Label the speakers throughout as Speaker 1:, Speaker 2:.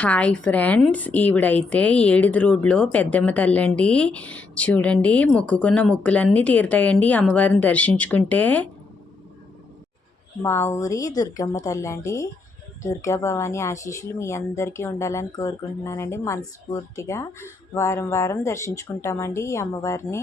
Speaker 1: Hi friends ఈవిడైతే ఏడిది రోడ్లో పెద్దమ్మ తల్లండి. చూడండి మొక్కుకున్న మొక్కులన్నీ తీరుతాయండి అమ్మవారిని దర్శించుకుంటే. మా ఊరి దుర్గమ్మ తల్లండి. దుర్గా భవాని ఆశీస్సులు మీ అందరికీ ఉండాలని కోరుకుంటున్నానండి. మనస్ఫూర్తిగా వారం వారం దర్శించుకుంటామండి ఈ అమ్మవారిని.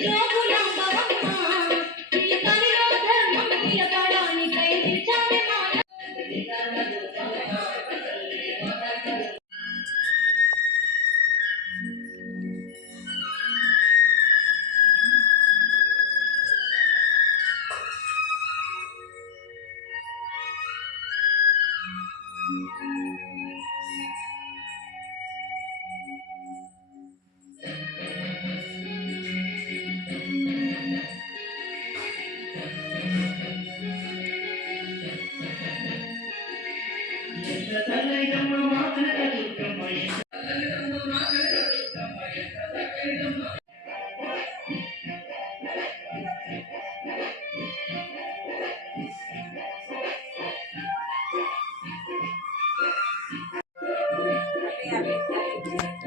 Speaker 2: తల్లి జోగులాంబవమ్మ ఈ కలిలో Gracias.